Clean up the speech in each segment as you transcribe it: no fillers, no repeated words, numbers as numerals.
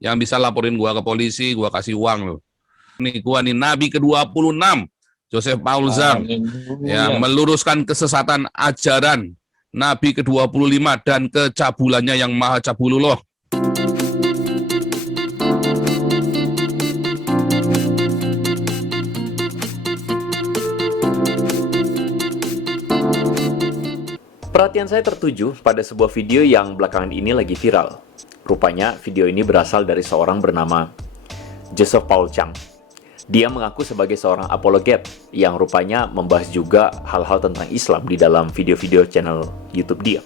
Yang bisa laporin gua ke polisi, gua kasih uang loh. Nih gua nih Nabi ke-26, Joseph Paul Zhang, yang meluruskan kesesatan ajaran Nabi ke-25 dan kecabulannya yang maha cabulullah. Perhatian saya tertuju pada sebuah video yang belakangan ini lagi viral. Rupanya video ini berasal dari seorang bernama Joseph Paul Zhang. Dia mengaku sebagai seorang apologet yang rupanya membahas juga hal-hal tentang Islam di dalam video-video channel YouTube dia.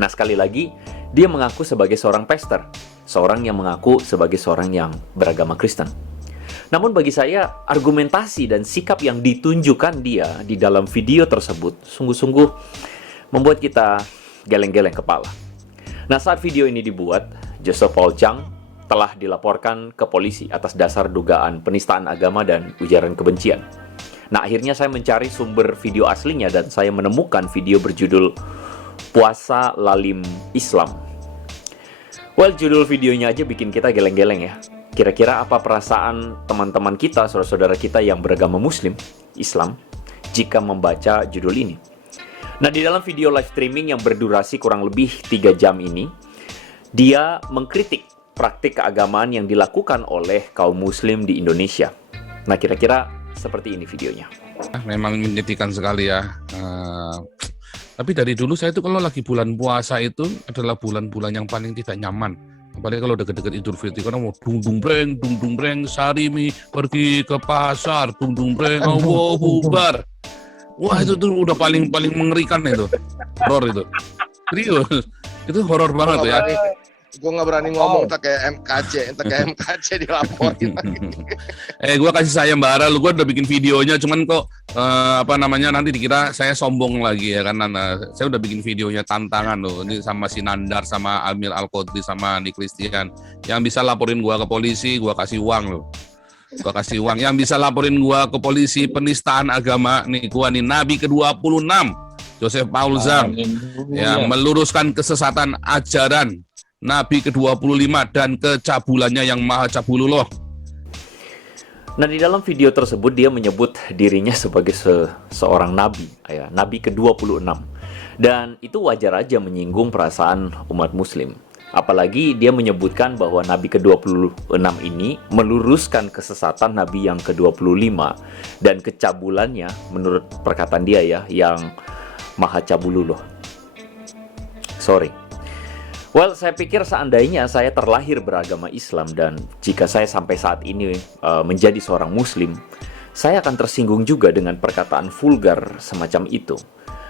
Nah, sekali lagi, dia mengaku sebagai seorang pastor, seorang yang mengaku sebagai seorang yang beragama Kristen. Namun bagi saya, argumentasi dan sikap yang ditunjukkan dia di dalam video tersebut sungguh-sungguh membuat kita geleng-geleng kepala. Nah, saat video ini dibuat, Joseph Paul Zhang telah dilaporkan ke polisi atas dasar dugaan penistaan agama dan ujaran kebencian. Nah, akhirnya saya mencari sumber video aslinya dan saya menemukan video berjudul Puasa Lalim Islam. Well, judul videonya aja bikin kita geleng-geleng ya. Kira-kira apa perasaan teman-teman kita, saudara-saudara kita yang beragama Muslim, Islam, jika membaca judul ini? Nah, di dalam video live streaming yang berdurasi kurang lebih 3 jam ini, dia mengkritik praktik keagamaan yang dilakukan oleh kaum muslim di Indonesia. Nah, kira-kira seperti ini videonya. Memang menyedihkan sekali ya. Tapi dari dulu saya itu kalau lagi bulan puasa itu adalah bulan-bulan yang paling tidak nyaman. Apalagi kalau deket-deket Idul Fitri, karena mau dung dung breng, Sarimi pergi ke pasar, dung breng, Allahu Akbar. Wah, itu tuh udah paling mengerikan itu. Horor itu. Serius. Itu horor banget tuh ya. Gue nggak berani ngomong tak kayak MKC dilaporin lagi. Gue kasih sayembara lu, gue udah bikin videonya, cuman kok nanti dikira saya sombong lagi ya, karena saya udah bikin videonya tantangan loh, ini sama si Nandar, sama Amir Al-Qodri, sama Nick Christian. Yang bisa laporin gue ke polisi, gue kasih uang loh. Gue kasih uang. Yang bisa laporin gue ke polisi penistaan agama, nih gue nih Nabi ke-26, Joseph Paul Zhang, yang meluruskan kesesatan ajaran Nabi ke-25 dan kecabulannya yang maha cabulullah. Nah, di dalam video tersebut dia menyebut dirinya sebagai seorang nabi, ya, Nabi ke-26. Dan itu wajar aja menyinggung perasaan umat muslim. Apalagi dia menyebutkan bahwa Nabi ke-26 ini meluruskan kesesatan Nabi yang ke-25 dan kecabulannya menurut perkataan dia ya, yang maha cabulullah. Well, saya pikir seandainya saya terlahir beragama Islam dan jika saya sampai saat ini menjadi seorang Muslim, saya akan tersinggung juga dengan perkataan vulgar semacam itu.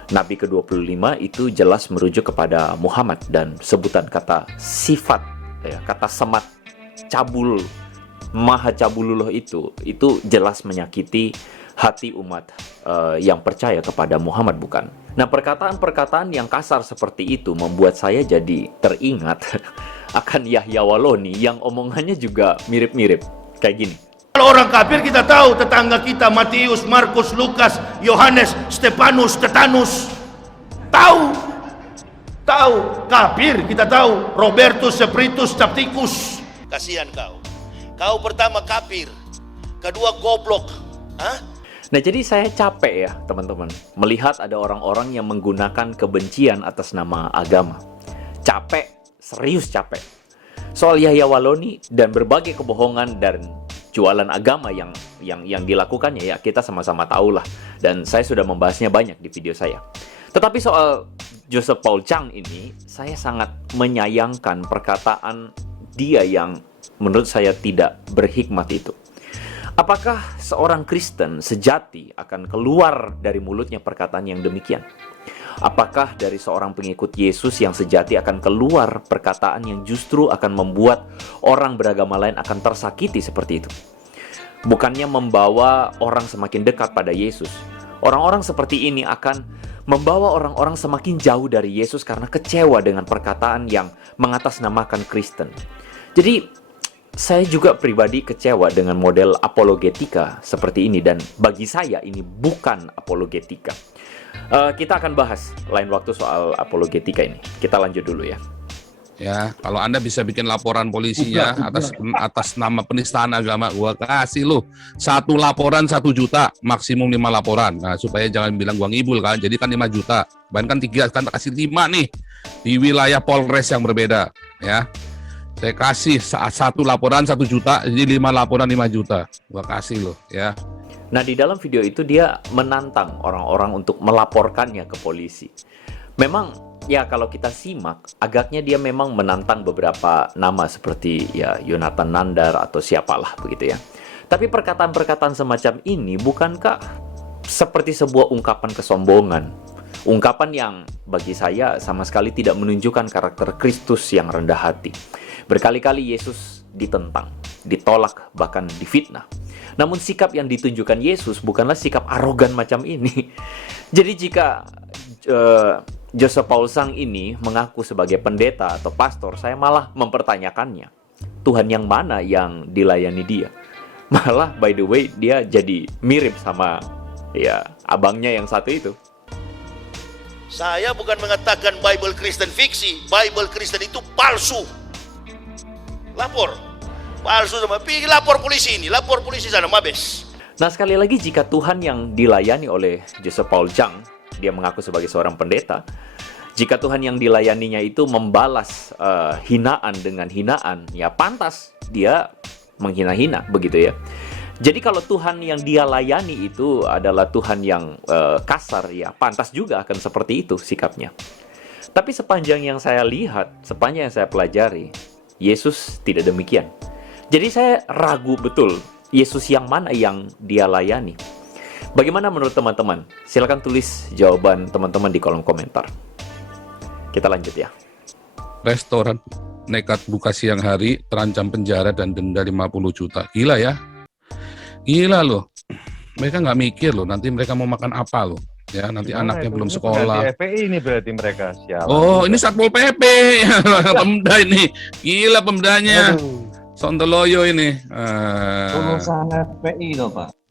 Nabi ke-25 itu jelas merujuk kepada Muhammad dan sebutan kata sifat, ya, kata semat cabul, maha cabulullah itu jelas menyakiti hati umat yang percaya kepada Muhammad, bukan? Nah, perkataan-perkataan yang kasar seperti itu membuat saya jadi teringat akan Yahya Waloni yang omongannya juga mirip-mirip kayak gini. Kalau orang kafir kita tahu, tetangga kita Matius, Markus, Lukas, Yohanes, Stefanus, Stetanus. Tahu kafir kita tahu, Robertus, Spiritus, Capticus. Kasihan kau pertama kafir, kedua goblok. Nah, jadi saya capek ya teman-teman melihat ada orang-orang yang menggunakan kebencian atas nama agama. Capek, serius capek. Soal Yahya Waloni dan berbagai kebohongan dan jualan agama yang dilakukannya ya, kita sama-sama tahu lah. Dan saya sudah membahasnya banyak di video saya. Tetapi soal Joseph Paul Zhang ini, saya sangat menyayangkan perkataan dia yang menurut saya tidak berhikmat itu. Apakah seorang Kristen sejati akan keluar dari mulutnya perkataan yang demikian? Apakah dari seorang pengikut Yesus yang sejati akan keluar perkataan yang justru akan membuat orang beragama lain akan tersakiti seperti itu? Bukannya membawa orang semakin dekat pada Yesus. Orang-orang seperti ini akan membawa orang-orang semakin jauh dari Yesus karena kecewa dengan perkataan yang mengatasnamakan Kristen. Jadi, saya juga pribadi kecewa dengan model apologetika seperti ini dan bagi saya ini bukan apologetika. Kita akan bahas lain waktu soal apologetika ini. Kita lanjut dulu ya. Ya, kalau Anda bisa bikin laporan polisinya atas nama penistaan agama, gua kasih lu 1 laporan 1 juta, maksimum 5 laporan. Nah, supaya jangan bilang gua ngibul kan. Jadi kan 5 juta. Bahkan kan 3 kan kasih 5 nih di wilayah Polres yang berbeda, ya. Saya kasih 1 laporan 1 juta, jadi 5 laporan 5 juta. Gua kasih lo, ya. Nah, di dalam video itu dia menantang orang-orang untuk melaporkannya ke polisi. Memang, ya kalau kita simak, agaknya dia memang menantang beberapa nama seperti ya Yonatan Nandar atau siapalah begitu ya. Tapi perkataan-perkataan semacam ini bukankah seperti sebuah ungkapan kesombongan? Ungkapan yang bagi saya sama sekali tidak menunjukkan karakter Kristus yang rendah hati. Berkali-kali Yesus ditentang, ditolak, bahkan difitnah. Namun sikap yang ditunjukkan Yesus bukanlah sikap arogan macam ini. Jadi jika Joseph Paul Sang ini mengaku sebagai pendeta atau pastor, saya malah mempertanyakannya. Tuhan yang mana yang dilayani dia? Malah by the way dia jadi mirip sama ya abangnya yang satu itu. Saya bukan mengatakan Bible Kristen fiksi. Bible Kristen itu palsu. Lapor. Palsu sama. Pergi lapor polisi ini. Lapor polisi sana, mabes. Nah, sekali lagi jika Tuhan yang dilayani oleh Joseph Paul Chang, dia mengaku sebagai seorang pendeta, jika Tuhan yang dilayaninya itu membalas hinaan dengan hinaan, ya pantas dia menghina-hina, begitu ya. Jadi kalau Tuhan yang dia layani itu adalah Tuhan yang kasar, ya pantas juga akan seperti itu sikapnya. Tapi sepanjang yang saya lihat, sepanjang yang saya pelajari, Yesus tidak demikian. Jadi saya ragu betul, Yesus yang mana yang dia layani. Bagaimana menurut teman-teman? Silakan tulis jawaban teman-teman di kolom komentar. Kita lanjut ya. Restoran nekat buka siang hari, terancam penjara dan denda 50 juta. Gila ya. Gila loh. Mereka nggak mikir loh, nanti mereka mau makan apa loh. Ya, nanti Gimana anaknya itu? belum Ini sekolah. pengganti FPI ini berarti mereka siapa? Oh, ini Satpol PP. Pemda ini. Gila pemdanya. Sontoloyo ini. Lulusan FPI loh Pak.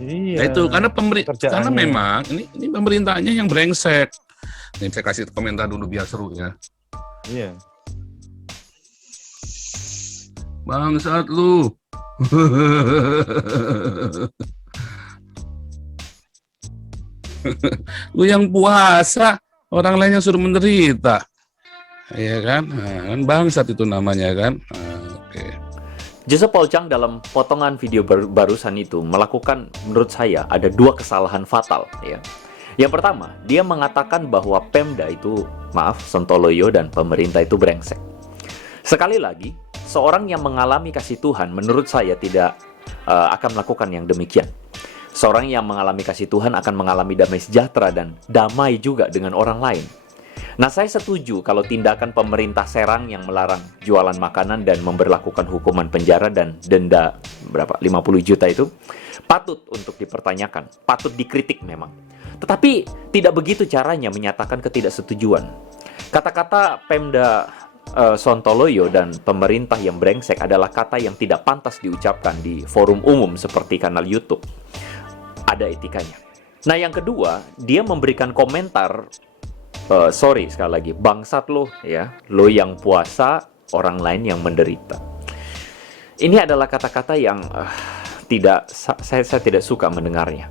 Iya. Ya itu karena karena Kerjaannya. memang ini pemerintahnya yang brengsek. Nih saya kasih komentar dulu biar seru ya. Iya. Bangsat lu. Lu yang puasa, orang lain yang suruh menderita. Iya kan? Nah, kan bangsat itu namanya kan. Oke. Joseph Paul Chang dalam potongan video barusan itu melakukan, menurut saya, ada 2 kesalahan fatal ya. Yang pertama, dia mengatakan bahwa Pemda itu, Sontoloyo dan pemerintah itu brengsek. Sekali lagi, seorang yang mengalami kasih Tuhan menurut saya tidak akan melakukan yang demikian. Seorang yang mengalami kasih Tuhan akan mengalami damai sejahtera dan damai juga dengan orang lain. Nah, saya setuju kalau tindakan pemerintah Serang yang melarang jualan makanan dan memberlakukan hukuman penjara dan denda 50 juta itu patut untuk dipertanyakan, patut dikritik memang. Tetapi tidak begitu caranya menyatakan ketidaksetujuan. Kata-kata Pemda Sontoloyo dan pemerintah yang brengsek adalah kata yang tidak pantas diucapkan di forum umum seperti kanal YouTube. Ada etikanya. Nah, yang kedua, dia memberikan komentar, sorry sekali lagi, bangsat lo ya, lo yang puasa, orang lain yang menderita. Ini adalah kata-kata yang saya tidak suka mendengarnya.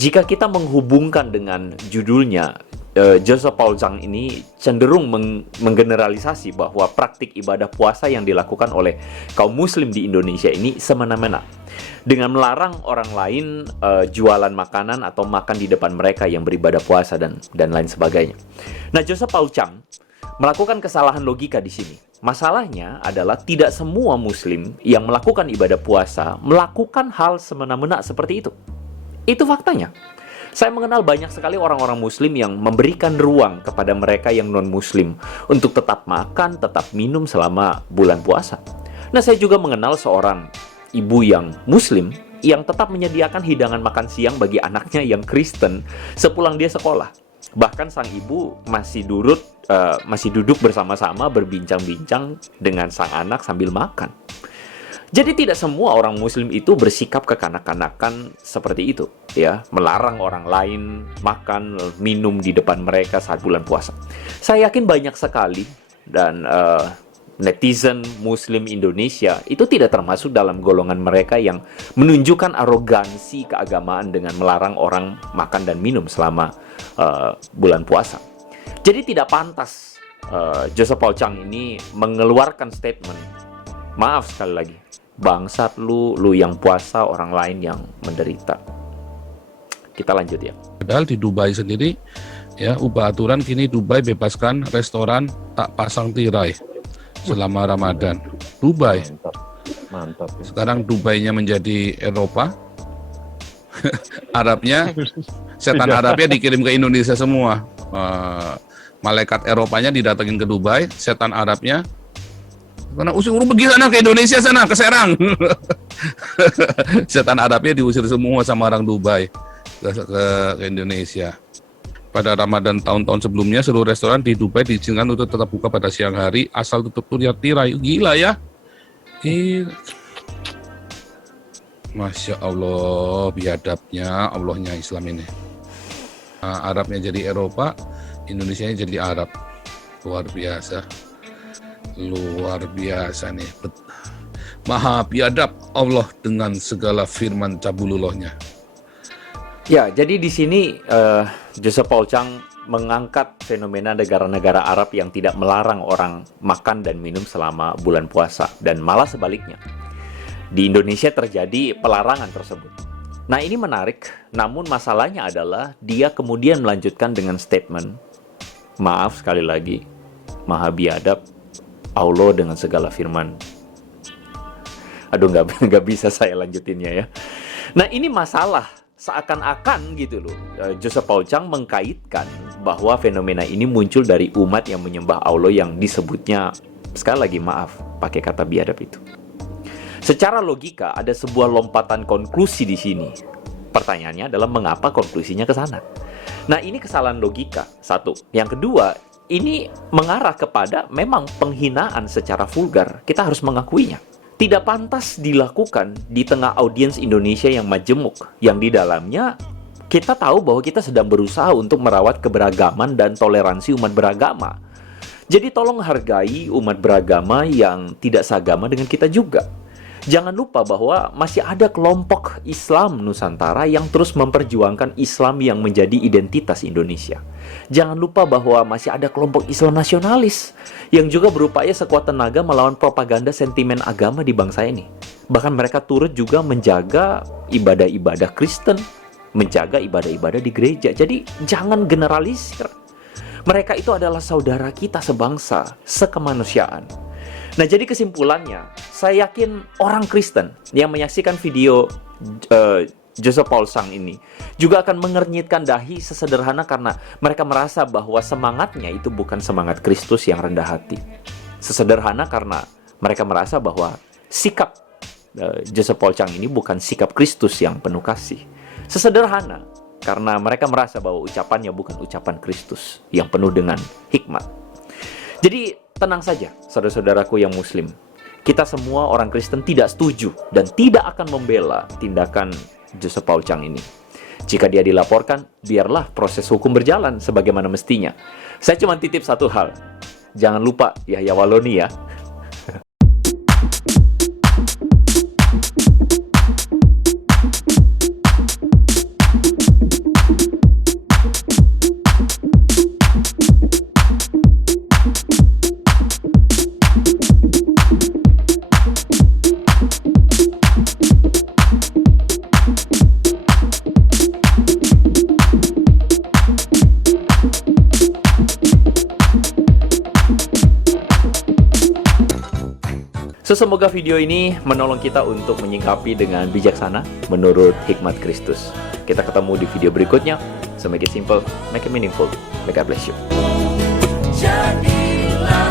Jika kita menghubungkan dengan judulnya, Joseph Paul Chang ini cenderung menggeneralisasi bahwa praktik ibadah puasa yang dilakukan oleh kaum muslim di Indonesia ini semena-mena dengan melarang orang lain jualan makanan atau makan di depan mereka yang beribadah puasa dan lain sebagainya. Nah, Joseph Paul Chang melakukan kesalahan logika di sini. Masalahnya adalah tidak semua muslim yang melakukan ibadah puasa melakukan hal semena-mena seperti itu. Itu faktanya. Saya mengenal banyak sekali orang-orang muslim yang memberikan ruang kepada mereka yang non-muslim untuk tetap makan, tetap minum selama bulan puasa. Nah, saya juga mengenal seorang ibu yang muslim yang tetap menyediakan hidangan makan siang bagi anaknya yang Kristen sepulang dia sekolah. Bahkan sang ibu masih duduk bersama-sama berbincang-bincang dengan sang anak sambil makan. Jadi tidak semua orang muslim itu bersikap kekanak-kanakan seperti itu, ya, melarang orang lain makan, minum di depan mereka saat bulan puasa. Saya yakin banyak sekali dan netizen Muslim Indonesia itu tidak termasuk dalam golongan mereka yang menunjukkan arogansi keagamaan dengan melarang orang makan dan minum selama bulan puasa. Jadi tidak pantas Joseph Paul Chang ini mengeluarkan statement, maaf sekali lagi, bangsat lu yang puasa, orang lain yang menderita. Kita lanjut ya. Padahal di Dubai sendiri, ya, ubah aturan kini Dubai bebaskan restoran tak pasang tirai selama Ramadan. Dubai. Mantap. Sekarang Dubainya menjadi Eropa. Arabnya, setan Arabnya dikirim ke Indonesia semua. Malaikat Eropanya didatengin ke Dubai, setan Arabnya karena usir pergi sana ke Indonesia sana, ke Serang. Setan Arabnya diusir semua sama orang Dubai ke Indonesia. Pada Ramadan tahun-tahun sebelumnya, seluruh restoran di Dubai diizinkan untuk tetap buka pada siang hari, asal tutup tirai. Gila ya. Masya Allah, biadabnya Allahnya Islam ini. Arabnya jadi Eropa, Indonesianya jadi Arab. Luar biasa. Luar biasa nih. Maha biadab Allah dengan segala firman cabulullahnya. Ya, jadi di sini Joseph Paul Chang mengangkat fenomena negara-negara Arab yang tidak melarang orang makan dan minum selama bulan puasa, dan malah sebaliknya. Di Indonesia terjadi pelarangan tersebut. Nah, ini menarik, namun masalahnya adalah dia kemudian melanjutkan dengan statement, maaf sekali lagi, maha biadab Allah dengan segala firman. Aduh, nggak bisa saya lanjutinnya ya. Nah, ini masalah. Seakan-akan gitu loh, Joseph Paul Chang mengkaitkan bahwa fenomena ini muncul dari umat yang menyembah Allah yang disebutnya, sekali lagi maaf, pakai kata biadab itu. Secara logika ada sebuah lompatan konklusi di sini. Pertanyaannya adalah mengapa konklusinya ke sana? Nah, ini kesalahan logika, satu. Yang kedua, ini mengarah kepada memang penghinaan secara vulgar. Kita harus mengakuinya. Tidak pantas dilakukan di tengah audiens Indonesia yang majemuk, yang di dalamnya kita tahu bahwa kita sedang berusaha untuk merawat keberagaman dan toleransi umat beragama. Jadi tolong hargai umat beragama yang tidak seagama dengan kita juga. Jangan lupa bahwa masih ada kelompok Islam Nusantara yang terus memperjuangkan Islam yang menjadi identitas Indonesia. Jangan lupa bahwa masih ada kelompok Islam nasionalis yang juga berupaya sekuat tenaga melawan propaganda sentimen agama di bangsa ini. Bahkan mereka turut juga menjaga ibadah-ibadah Kristen, menjaga ibadah-ibadah di gereja. Jadi jangan generalisir. Mereka itu adalah saudara kita sebangsa, sekemanusiaan. Nah, jadi kesimpulannya, saya yakin orang Kristen yang menyaksikan video Joseph Paul Chang ini juga akan mengernyitkan dahi sesederhana karena mereka merasa bahwa semangatnya itu bukan semangat Kristus yang rendah hati. Sesederhana karena mereka merasa bahwa sikap Joseph Paul Chang ini bukan sikap Kristus yang penuh kasih. Sesederhana karena mereka merasa bahwa ucapannya bukan ucapan Kristus yang penuh dengan hikmat. Jadi tenang saja, saudara-saudaraku yang Muslim. Kita semua orang Kristen tidak setuju dan tidak akan membela tindakan Joseph Paul Chang ini. Jika dia dilaporkan, biarlah proses hukum berjalan sebagaimana mestinya. Saya cuma titip satu hal. Jangan lupa Yahya Waloni ya. Semoga video ini menolong kita untuk menyikapi dengan bijaksana menurut hikmat Kristus. Kita ketemu di video berikutnya. So make it simple, make it meaningful. May God bless you. Jadilah